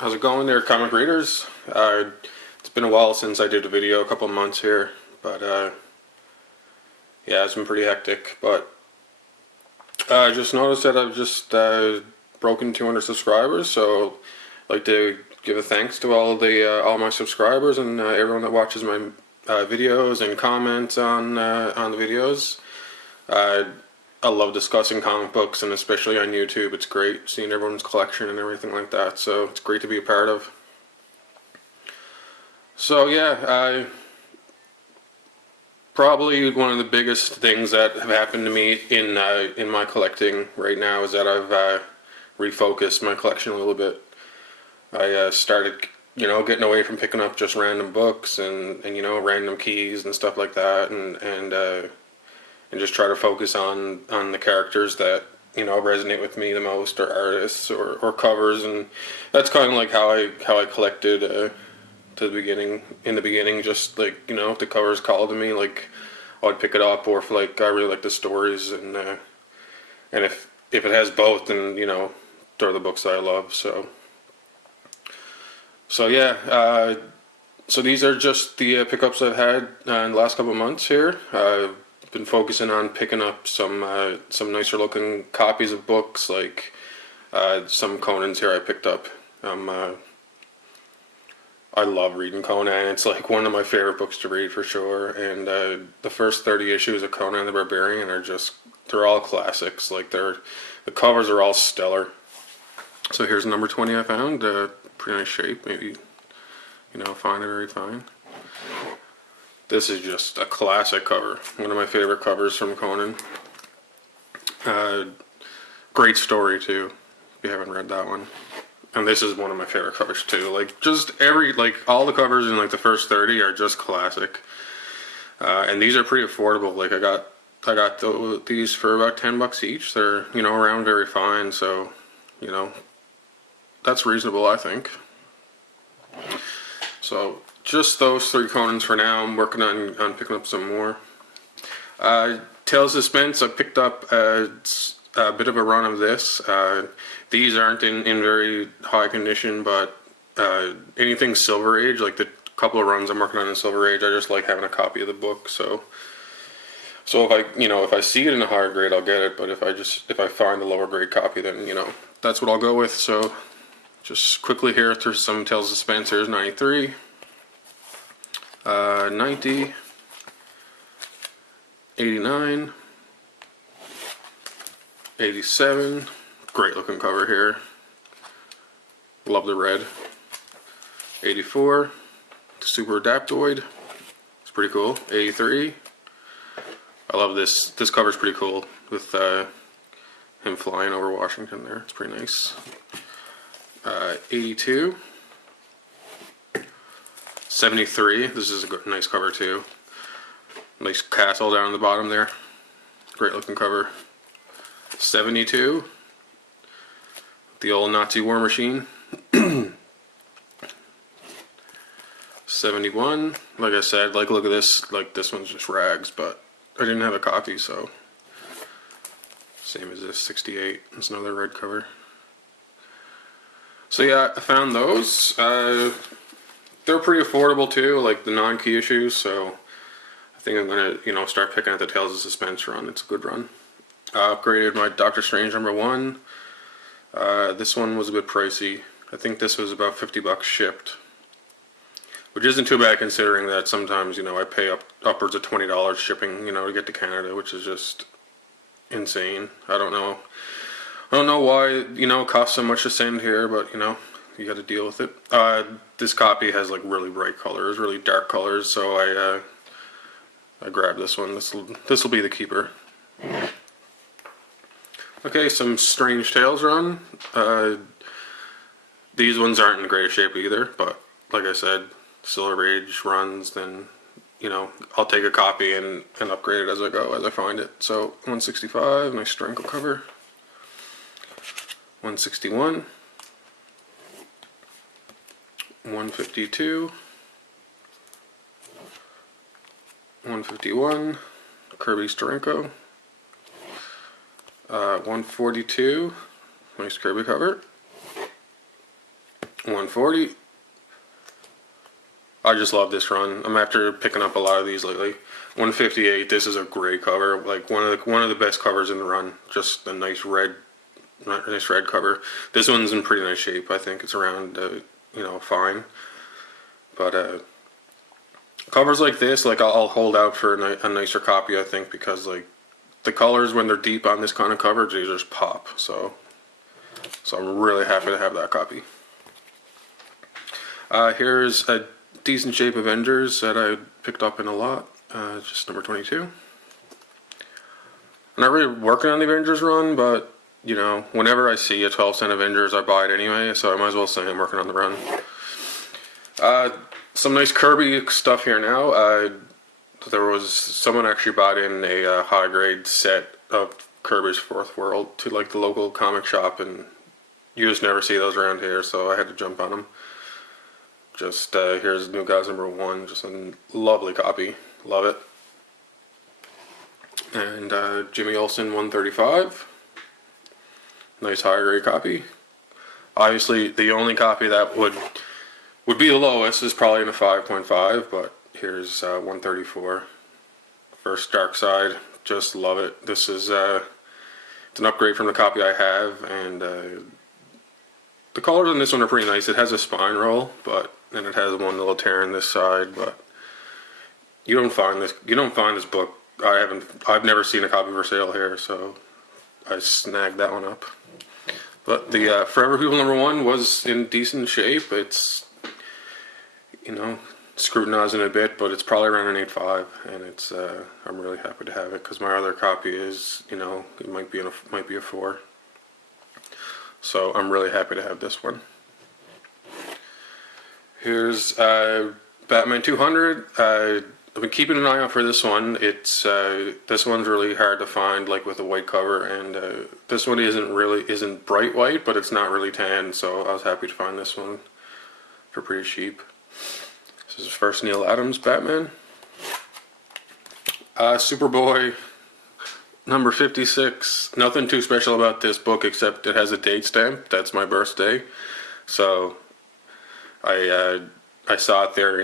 How's it going there, comic readers? It's been a while since I did a video, a couple months here, but yeah, it's been pretty hectic. But I just noticed that I've just broken 200 subscribers, so I'd like to give a thanks to all my subscribers and everyone that watches my videos and comments on the videos. Uh, I love discussing comic books, and especially on YouTube. It's great seeing everyone's collection and everything like that. So it's great to be a part of. So yeah, probably one of the biggest things that have happened to me in my collecting right now is that I've refocused my collection a little bit. I started, getting away from picking up just random books and random keys and stuff like that, and just try to focus on the characters that resonate with me the most, or artists, or covers, and that's kind of like how I collected to the beginning. In the beginning, just like if the covers called to me, like I'd pick it up, or if like I really like the stories, and if it has both, then they're the books that I love. So yeah. So these are just the pickups I've had in the last couple of months here. Been focusing on picking up some nicer looking copies of books, like some Conans here I picked up. I love reading Conan. It's like one of my favorite books to read for sure. And the first 30 issues of Conan the Barbarian they're all classics. Like the covers are all stellar. So here's number 20 I found. Pretty nice shape. Maybe fine, very fine. This is just a classic cover. One of my favorite covers from Conan. Great story too, if you haven't read that one. And this is one of my favorite covers too. Like just all the covers in like the first 30 are just classic. And these are pretty affordable. Like I got these for about $10 each. They're around very fine, so that's reasonable, I think. So just those 3 Conans for now. I'm working on picking up some more. Tales of Suspense, I picked up a bit of a run of this. These aren't in very high condition, but anything Silver Age, like the couple of runs I'm working on in Silver Age, I just like having a copy of the book. So if I see it in a higher grade, I'll get it. But if I find a lower grade copy, then that's what I'll go with. So just quickly here through some Tales of Suspense. Here's 93, 90, 89, 87. Great looking cover here. Love the red. 84. Super Adaptoid. It's pretty cool. 83. I love this. This cover's pretty cool with him flying over Washington there. It's pretty nice. 82. 73. This is a nice cover too. Nice castle down the bottom there. Great looking cover. 72. The old Nazi war machine. 71. Like I said, look at this. Like this one's just rags, but I didn't have a copy, so same as this. 68. It's another red cover. So yeah, I found those. They're pretty affordable too, like the non-key issues. So I think I'm gonna, start picking at the Tales of Suspense run. It's a good run. Upgraded my Doctor Strange _1. This one was a bit pricey. I think this was about $50 shipped, which isn't too bad considering that sometimes I pay upwards of $20 shipping to get to Canada, which is just insane. I don't know why it costs so much to send here, but you got to deal with it. This copy has like really bright colors, really dark colors, so I grabbed this one. This will be the keeper. Okay, some Strange Tales run. These ones aren't in the greatest shape either, but like I said, Silver Age runs, then I'll take a copy and upgrade it as I go, as I find it. So 165, nice Strangle cover. 161. 152. 151. Kirby Steranko. 142. Nice Kirby cover. 140. I just love this run. I'm after picking up a lot of these lately. 158. This is a great cover. Like one of the best covers in the run. Just a nice red cover. This one's in pretty nice shape. I think it's around fine. But covers like this, like I'll hold out for a nicer copy. I think because like the colors when they're deep on this kind of cover, they just pop. So I'm really happy to have that copy. Here's a decent shape Avengers that I picked up in a lot. Just number 22. I'm not really working on the Avengers run, but you know, whenever I see a 12-cent Avengers, I buy it anyway. So I might as well say I'm working on the run. Some nice Kirby stuff here now. There was someone actually bought in a high grade set of Kirby's Fourth World to like the local comic shop, and you just never see those around here, so I had to jump on them. Just here's New Gods #1, just a lovely copy, love it. And Jimmy Olsen 135, nice high grade copy. Obviously, the only copy that would be the lowest is probably in a 5.5, but here's 134. First Darkseid, just love it. This is it's an upgrade from the copy I have, and the colors on this one are pretty nice. It has a spine roll, and it has one little tear in this side, but you don't find this book. I've never seen a copy for sale here, so I snagged that one up. But the Forever People #1 was in decent shape. It's scrutinizing a bit, but it's probably around an 8.5, and it's I'm really happy to have it because my other copy is it might be a 4. So I'm really happy to have this one. Here's Batman 200. I've been keeping an eye out for this one. It's this one's really hard to find, like with a white cover, and this one isn't bright white, but it's not really tan. So I was happy to find this one for pretty cheap. This is first Neil Adams Batman. Superboy number 56. Nothing too special about this book except it has a date stamp. That's my birthday. So I saw it there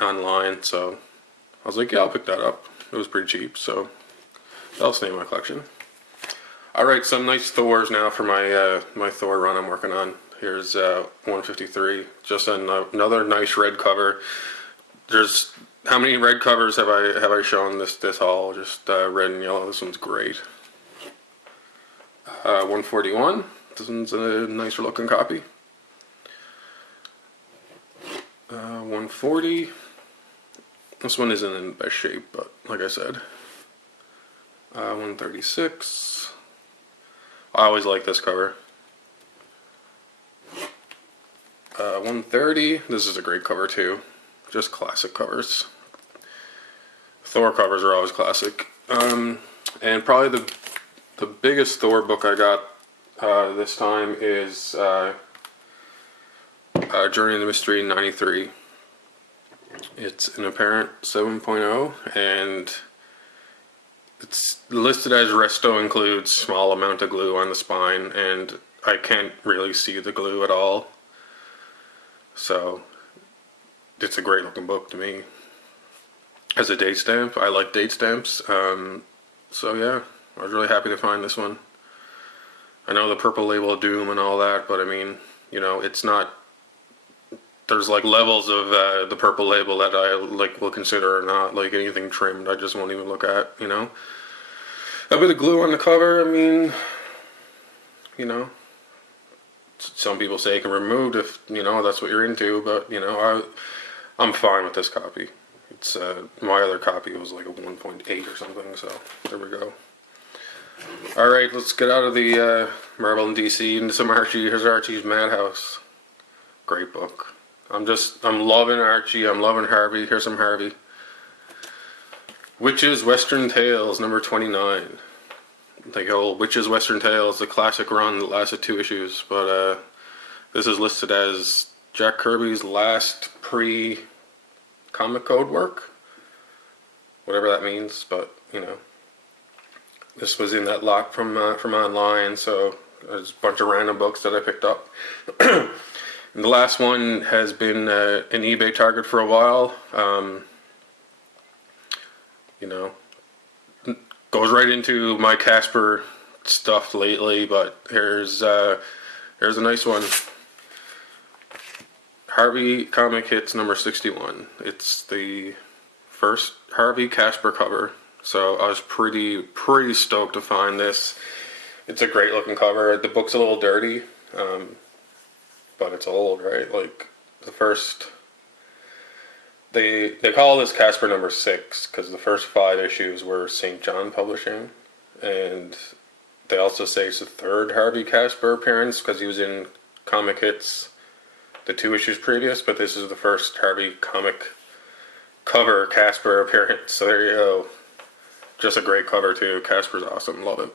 online, so I was like, yeah, I'll pick that up. It was pretty cheap, so that'll stay in my collection. Alright, some nice Thors now for my Thor run I'm working on. Here's 153. Just another nice red cover. How many red covers have I shown this haul? Just red and yellow. This one's great. 141. This one's a nicer looking copy. 140. This one isn't in the best shape, but like I said. 136. I always like this cover. 130. This is a great cover too. Just classic covers. Thor covers are always classic. And probably the biggest Thor book I got this time is Journey into Mystery 93. It's an apparent 7.0, and it's listed as resto includes small amount of glue on the spine, and I can't really see the glue at all. So it's a great looking book to me. As a date stamp, I like date stamps. So yeah, I was really happy to find this one. I know the purple label of doom and all that, but I mean, it's not. There's like levels of the purple label that I will consider or not, like anything trimmed. I just won't even look at. A bit of glue on the cover. I mean, some people say it can be removed if that's what you're into, but I'm fine with this copy. It's my other copy was like a 1.8 or something, so there we go. Alright, let's get out of the Marvel and DC into some Archie. Here's Archie's Madhouse. Great book. I'm loving Archie, I'm loving Harvey. Here's some Harvey. Witches Western Tales, number 29. The old Witches Western Tales, the classic run that lasted 2 issues, but this is listed as Jack Kirby's last pre-comic code work. Whatever that means, but this was in that lot from online, so there's a bunch of random books that I picked up. And the last one has been an eBay target for a while. You know, goes right into my Casper stuff lately, but here's a nice one. Harvey Comic Hits number 61. It's the first Harvey Casper cover, so I was pretty stoked to find this. It's a great looking cover. The book's a little dirty, but it's old, right? Like the first, they call this Casper number 6 because the first 5 issues were St. John Publishing, and they also say it's the third Harvey Casper appearance because he was in Comic Hits the 2 issues previous, but this is the first Harvey comic cover Casper appearance. So there you go. Just a great cover too. Casper's awesome. Love it.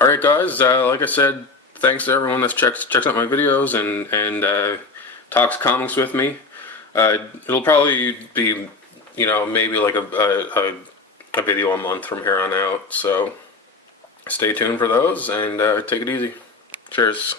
Alright guys, like I said, thanks to everyone that checks out my videos and talks comics with me. It'll probably be, you know, maybe like a video a month from here on out. So stay tuned for those and take it easy. Cheers.